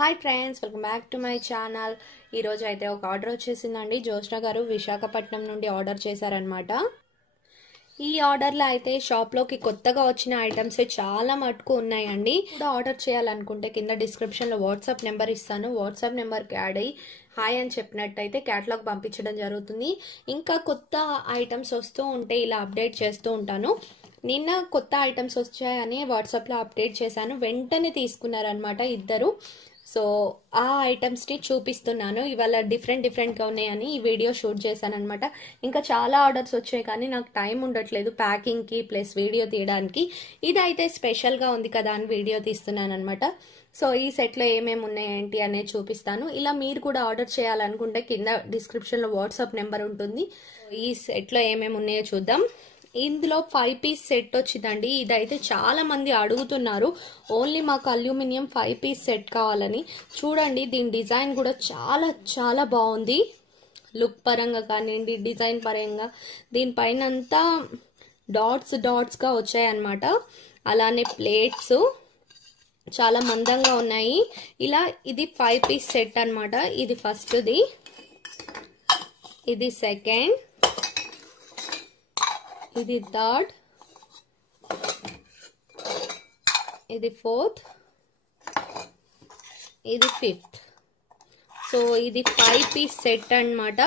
Hi friends, welcome back to my channel. ఈరోజు అయితే ఒక ఆర్డర్ వచ్చేసిందండి. జోష్న గారు విశాఖపట్నం నుండి ఆర్డర్ చేశారనమాట. ఈ ఆర్డర్లో అయితే షాప్లోకి కొత్తగా వచ్చిన ఐటమ్స్ చాలా మటుకు ఉన్నాయండి. కూడా ఆర్డర్ చేయాలనుకుంటే కింద డిస్క్రిప్షన్లో వాట్సాప్ నెంబర్ ఇస్తాను. వాట్సాప్ నెంబర్కి యాడ్ అయ్యి హాయ్ అని చెప్పినట్టయితే క్యాటలాగ్ పంపించడం జరుగుతుంది. ఇంకా కొత్త ఐటమ్స్ వస్తూ ఉంటే ఇలా అప్డేట్ చేస్తూ ఉంటాను. నిన్న కొత్త ఐటమ్స్ వచ్చాయని వాట్సాప్లో అప్డేట్ చేశాను. వెంటనే తీసుకున్నారనమాట ఇద్దరు. సో ఆ ఐటమ్స్ని చూపిస్తున్నాను. ఇవాళ డిఫరెంట్గా ఉన్నాయని ఈ వీడియో షూట్ చేశాను అనమాట. ఇంకా చాలా ఆర్డర్స్ వచ్చాయి కానీ నాకు టైం ఉండట్లేదు ప్యాకింగ్కి ప్లస్ వీడియో తీయడానికి. ఇదైతే స్పెషల్గా ఉంది కదా అని వీడియో తీస్తున్నాను అనమాట. సో ఈ సెట్లో ఏమేమి ఉన్నాయేంటి అనేది చూపిస్తాను. ఇలా మీరు కూడా ఆర్డర్ చేయాలనుకుంటే కింద డిస్క్రిప్షన్లో వాట్సాప్ నెంబర్ ఉంటుంది. ఈ సెట్లో ఏమేమి ఉన్నాయో చూద్దాం. ఇందులో 5 పీస్ సెట్ వచ్చిందండి. ఇదైతే చాలా మంది అడుగుతున్నారు. ఓన్లీ మాకు అల్యూమినియం 5 పీస్ సెట్ కావాలని. చూడండి, దీని డిజైన్ కూడా చాలా బాగుంది. లుక్ పరంగా కానివ్వండి, డిజైన్ పరంగా దీనిపైన అంతా డాట్స్గా వచ్చాయన్నమాట. అలానే ప్లేట్స్ చాలా మందంగా ఉన్నాయి. ఇలా ఇది 5 పీస్ సెట్ అన్నమాట. ఇది ఫస్ట్ది, ఇది సెకండ్, ఇది థర్డ్, ఇది ఫోర్త్, ఇది ఫిఫ్త్. సో ఇది 5 పీస్ సెట్ అన్నమాట.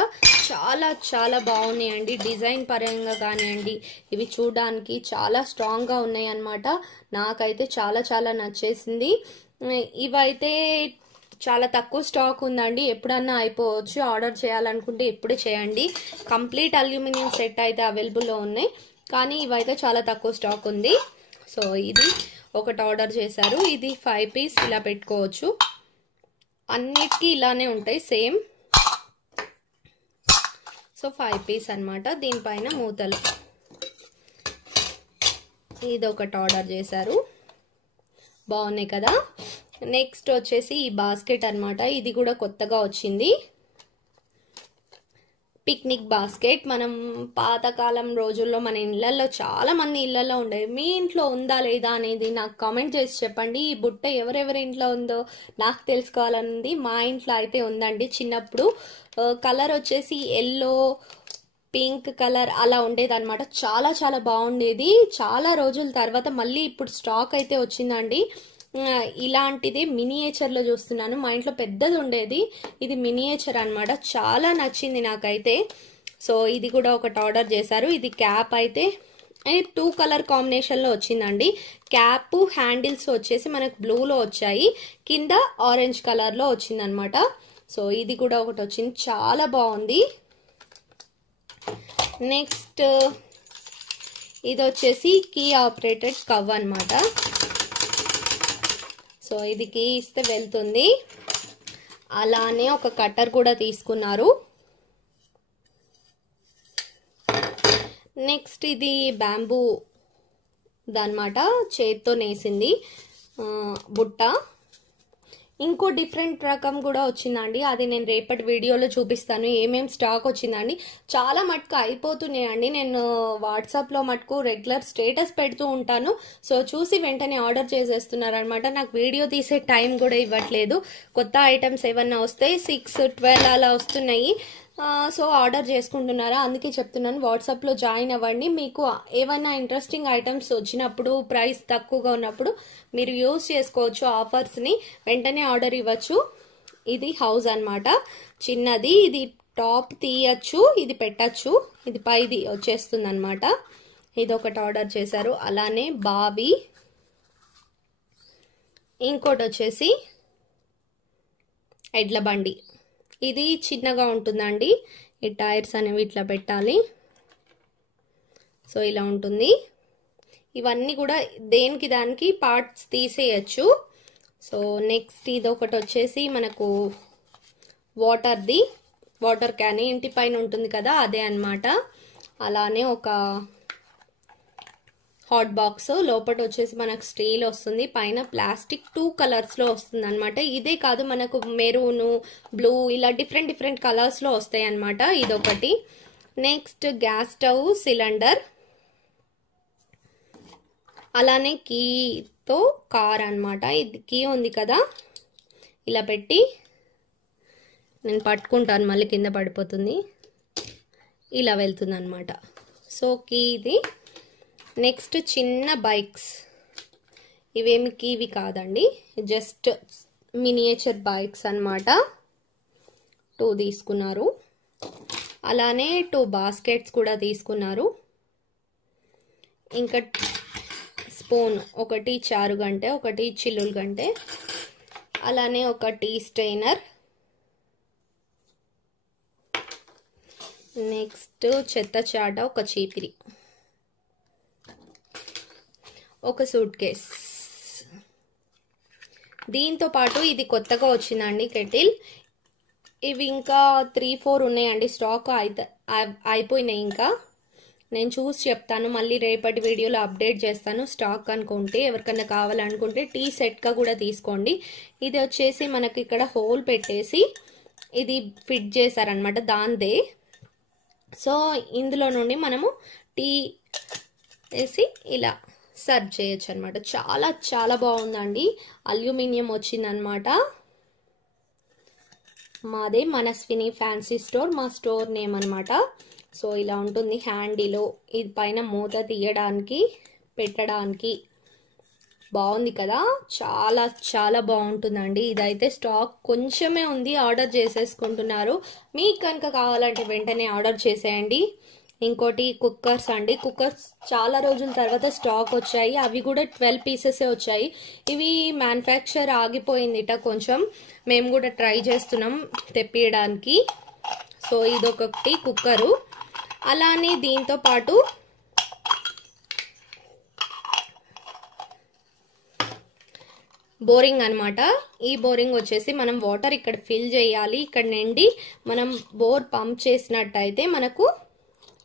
చాలా బాగున్నాయండి. డిజైన్ పరంగా కానివ్వండి, ఇవి చూడడానికి చాలా స్ట్రాంగ్గా ఉన్నాయి అన్నమాట. నాకైతే చాలా నచ్చేసింది. ఇవైతే చాలా తక్కువ స్టాక్ ఉందండి. ఎప్పుడన్నా అయిపోవచ్చు. ఆర్డర్ చేయాలనుకుంటే ఇప్పుడే చేయండి. కంప్లీట్ అల్యూమినియం సెట్ అయితే అవైలబుల్లో ఉన్నాయి కానీ ఇవైతే చాలా తక్కువ స్టాక్ ఉంది. సో ఇది ఒకటి ఆర్డర్ చేశారు. ఇది 5 పీస్ ఇలా పెట్టుకోవచ్చు. అన్నిటికీ ఇలానే ఉంటాయి సేమ్. సో 5 పీస్ అన్నమాట. దీనిపైన మూతలు. ఇది ఒకటి ఆర్డర్ చేశారు. బాగున్నాయి కదా. నెక్స్ట్ వచ్చేసి ఈ బాస్కెట్ అన్నమాట. ఇది కూడా కొత్తగా వచ్చింది. Picnic basket. మనం పాతకాలం రోజుల్లో మన ఇళ్లలో చాలా మంది ఇళ్లలో ఉండేవి. మీ ఇంట్లో ఉందా లేదా అనేది నాకు కామెంట్ చేసి చెప్పండి. ఈ బుట్ట ఎవరెవరి ఇంట్లో ఉందో నాకు తెలుసుకోవాలనుంది. మా ఇంట్లో అయితే ఉందండి. చిన్నప్పుడు కలర్ వచ్చేసి ఎల్లో, పింక్ కలర్ అలా ఉండేది అనమాట. చాలా బాగుండేది. చాలా రోజుల తర్వాత మళ్ళీ ఇప్పుడు స్టాక్ అయితే వచ్చిందండి. ఇలాంటిది మినియేచర్లో చూస్తున్నాను. మా ఇంట్లో పెద్దది ఉండేది, ఇది మినియేచర్ అన్నమాట. చాలా నచ్చింది నాకైతే. సో ఇది కూడా ఒకటి ఆర్డర్ చేశారు. ఇది క్యాప్ అయితే 2 కలర్ కాంబినేషన్లో వచ్చిందండి. క్యాప్ హ్యాండిల్స్ వచ్చేసి మనకు బ్లూలో వచ్చాయి, కింద ఆరెంజ్ కలర్లో వచ్చిందనమాట. సో ఇది కూడా ఒకటి వచ్చింది. చాలా బాగుంది. నెక్స్ట్ ఇది వచ్చేసి కీ ఆపరేటెడ్ కవ్ అన్నమాట. సో ఇది కీ ఇస్తే వెళ్తుంది. అలానే ఒక కట్టర్ కూడా తీసుకున్నారు. నెక్స్ట్ ఇది బ్యాంబూ దన్నమాట, చేత్తో నేసింది బుట్ట. ఇంకో డిఫరెంట్ రకం కూడా వచ్చిందండి. అది నేను రేపటి వీడియోలో చూపిస్తాను ఏమేమి స్టాక్ వచ్చిందండి. చాలా మటుకు అయిపోతున్నాయండి. నేను వాట్సాప్లో మటుకు రెగ్యులర్ స్టేటస్ పెడుతూ ఉంటాను. సో చూసి వెంటనే ఆర్డర్ చేసేస్తున్నారనమాట. నాకు వీడియో తీసే టైం కూడా ఇవ్వట్లేదు. కొత్త ఐటమ్స్ ఏమన్నా వస్తే 6-12 అలా వస్తున్నాయి. సో ఆర్డర్ చేసుకుంటున్నారా, అందుకే చెప్తున్నాను. వాట్సాప్లో జాయిన్ అవ్వండి. మీకు ఏమైనా ఇంట్రెస్టింగ్ ఐటమ్స్ వచ్చినప్పుడు, ప్రైస్ తక్కువగా ఉన్నప్పుడు మీరు యూజ్ చేసుకోవచ్చు ఆఫర్స్ని. వెంటనే ఆర్డర్ ఇవ్వచ్చు. ఇది హౌస్ అన్నమాట, చిన్నది. ఇది టాప్ తీయచ్చు, ఇది పెట్టచ్చు, ఇది పైది వచ్చేస్తుంది అనమాట. ఇది ఒకటి ఆర్డర్ చేశారు. అలానే బావి. ఇంకోటి వచ్చేసి ఎడ్ల బండి. ఇది చిన్నగా ఉంటుందండి. ఈ టైర్స్ అనేవి ఇట్లా పెట్టాలి. సో ఇలా ఉంటుంది. ఇవన్నీ కూడా దేనికి దానికి పార్ట్స్ తీసేయచ్చు. సో నెక్స్ట్ ఇది ఒకటి వచ్చేసి మనకు వాటర్ది, వాటర్ క్యాన్ ఇంటి పైన ఉంటుంది కదా అదే అన్నమాట. అలానే ఒక హాట్ బాక్స్. లోపల వచ్చేసి మనకు స్టీల్ వస్తుంది, పైన ప్లాస్టిక్ 2 కలర్స్లో వస్తుంది అనమాట. ఇదే కాదు, మనకు మెరూను, బ్లూ ఇలా డిఫరెంట్ కలర్స్లో వస్తాయి అనమాట. ఇదొకటి. Next gas stove cylinder. అలానే కీతో కార్ అన్నమాట. ఇది కీ ఉంది కదా, ఇలా పెట్టి నేను పట్టుకుంటాను, మళ్ళీ కింద పడిపోతుంది. ఇలా వెళ్తుంది అన్నమాట. సో కీ ఇది. నెక్స్ట్ చిన్న బైక్స్, ఇవేమి కీవి కాదండి, జస్ట్ మినియేచర్ బైక్స్ అన్నమాట. 2 తీసుకున్నారు. అలానే 2 బాస్కెట్స్ కూడా తీసుకున్నారు. ఇంకా స్పూన్, ఒకటి చారు గంటె, ఒకటి చిల్లులు గంటె, అలానే ఒక టీ స్టెయినర్. నెక్స్ట్ చెత్త చాట, ఒక చీపిరి, ఒక సూట్ కేస్. దీంతో పాటు ఇది కొత్తగా వచ్చిందండి కెటిల్. ఇవి ఇంకా 3-4 ఉన్నాయండి, స్టాక్ అయిపోయినాయి. ఇంకా నేను చూసి చెప్తాను, మళ్ళీ రేపటి వీడియోలో అప్డేట్ చేస్తాను. స్టాక్ అనుకుంటే ఎవరికైనా కావాలనుకుంటే టీ సెట్గా కూడా తీసుకోండి. ఇది వచ్చేసి మనకి ఇక్కడ హోల్ పెట్టేసి ఇది ఫిట్ చేశారనమాట దాందే. సో ఇందులో నుండి మనము టీ వేసి ఇలా సర్వ్ చేయొచ్చు అనమాట. చాలా చాలా బాగుందండి. అల్యూమినియం వచ్చిందనమాట. మాదే మనస్విని ఫ్యాన్సీ స్టోర్, మా స్టోర్ నేమ్ అనమాట. సో ఇలా ఉంటుంది హ్యాండీలో. ఇది పైన మూత తీయడానికి, పెట్టడానికి బాగుంది కదా, చాలా చాలా బాగుంటుందండి. ఇదైతే స్టాక్ కొంచెమే ఉంది, ఆర్డర్ చేసేసుకుంటున్నారు. మీకు కనుక కావాలంటే వెంటనే ఆర్డర్ చేసేయండి. ఇంకోటి కుక్కర్స్ అండి. కుక్కర్స్ చాలా రోజుల తర్వాత స్టాక్ వచ్చాయి. అవి కూడా 12 పీసెసే వచ్చాయి. ఇవి మ్యానుఫ్యాక్చర్ ఆగిపోయిందిట కొంచెం. మేము కూడా ట్రై చేస్తున్నాం తెప్పియడానికి. సో ఇదొకటి కుక్కరు. అలానే దీంతో పాటు బోరింగ్ అనమాట. ఈ బోరింగ్ వచ్చేసి మనం వాటర్ ఇక్కడ ఫిల్ చేయాలి. ఇక్కడ నుండి మనం బోర్ పంప్ చేసినట్టయితే మనకు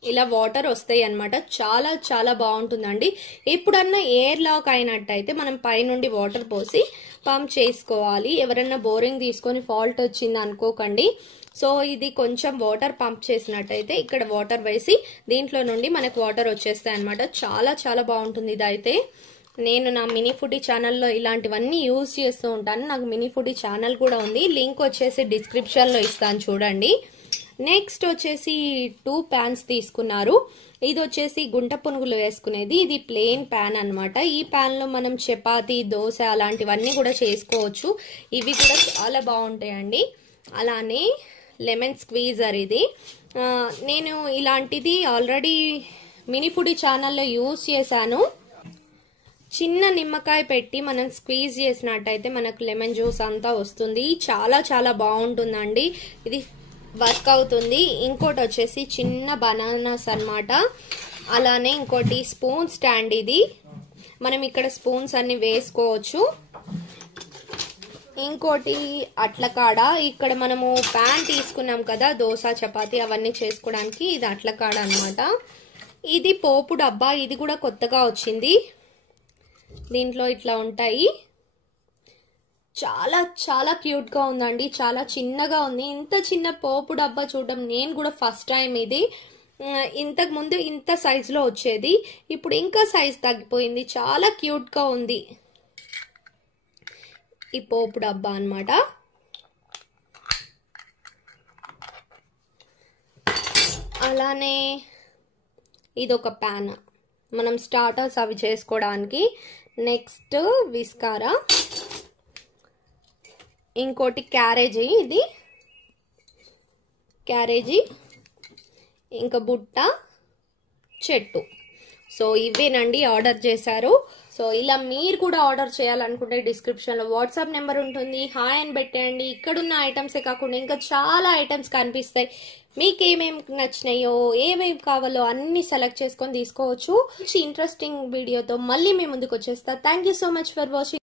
ఇలా వాటర్ వస్తాయి అన్నమాట. చాలా చాలా బాగుంటుందండి. ఎప్పుడన్నా ఎయిర్ లాక్ అయినట్టయితే మనం పైనుండి వాటర్ పోసి పంప్ చేసుకోవాలి. ఎవరన్నా బోరింగ్ తీసుకొని ఫాల్ట్ వచ్చింది అనుకోకండి. సో ఇది కొంచెం వాటర్ పంప్ చేసినట్టయితే ఇక్కడ వాటర్ వేసి దీంట్లో నుండి మనకు వాటర్ వచ్చేస్తాయి అన్నమాట. చాలా చాలా బాగుంటుంది ఇదైతే. నేను నా మినీ ఫుడీ ఛానల్లో ఇలాంటివన్నీ యూజ్ చేస్తూ ఉంటాను. నాకు మినీ ఫుడీ ఛానల్ కూడా ఉంది, లింక్ వచ్చేసి డిస్క్రిప్షన్లో ఇస్తాను చూడండి. నెక్స్ట్ వచ్చేసి 2 ప్యాన్స్ తీసుకున్నారు. ఇది వచ్చేసి గుంట పునుగులు వేసుకునేది. ఇది ప్లెయిన్ ప్యాన్ అనమాట. ఈ ప్యాన్ లో మనం చపాతీ, దోశ అలాంటివన్నీ కూడా చేసుకోవచ్చు. ఇవి కూడా చాలా బాగుంటాయండి. అలానే లెమన్ స్క్వీజర్ ఇది. నేను ఇలాంటిది ఆల్రెడీ మినీ ఫుడీ ఛానల్లో యూజ్ చేశాను. చిన్న నిమ్మకాయ పెట్టి మనం స్క్వీజ్ చేసినట్టయితే మనకు లెమన్ జ్యూస్ అంతా వస్తుంది. చాలా చాలా బాగుంటుందండి. ఇది వర్క్ అవుతుంది. ఇంకోటి వచ్చేసి చిన్న బనానాస్ అన్నమాట. అలానే ఇంకోటి స్పూన్ స్టాండ్. ఇది మనం ఇక్కడ స్పూన్స్ అన్ని వేసుకోవచ్చు. ఇంకోటి అట్లకాడ. ఇక్కడ మనము ప్యాన్ తీసుకున్నాం కదా దోశ, చపాతీ అవన్నీ చేసుకోవడానికి. ఇది అట్లకాడ అన్నమాట. ఇది పోపు డబ్బా. ఇది కూడా కొత్తగా వచ్చింది. దీంట్లో ఇట్లా ఉంటాయి. చాలా చాలా క్యూట్ గా ఉందండి. చాలా చిన్నగా ఉంది. ఇంత చిన్న పోపు డబ్బా చూడడం నేను కూడా ఫస్ట్ టైం. ఇది ఇంతకు ముందు ఇంత సైజ్ లో వచ్చేది, ఇప్పుడు ఇంకా సైజ్ తగ్గిపోయింది. చాలా క్యూట్ గా ఉంది ఈ పోపు డబ్బా అన్నమాట. అలానే ఇదొక ప్యాన్, మనం స్టార్టర్స్ అవి చేసుకోవడానికి. నెక్స్ట్ విస్కారా. ఇంకోటి క్యారేజీ. ఇది క్యారేజీ, ఇంకా బుట్ట, చెట్టు. సో ఇవేనండి ఆర్డర్ చేశారు. సో ఇలా మీరు కూడా ఆర్డర్ చేయాలనుకుంటే డిస్క్రిప్షన్లో వాట్సాప్ నెంబర్ ఉంటుంది. హాయ్ అని పెట్టేయండి. ఇక్కడున్న ఐటమ్సే కాకుండా ఇంకా చాలా ఐటమ్స్ కనిపిస్తాయి. మీకు ఏమేమి నచ్చినాయో, ఏమేమి కావాలో అన్ని సెలెక్ట్ చేసుకొని తీసుకోవచ్చు. ఇంట్రెస్టింగ్ వీడియోతో మళ్ళీ మీ ముందుకు వచ్చేస్తా. Thank you so much for watching.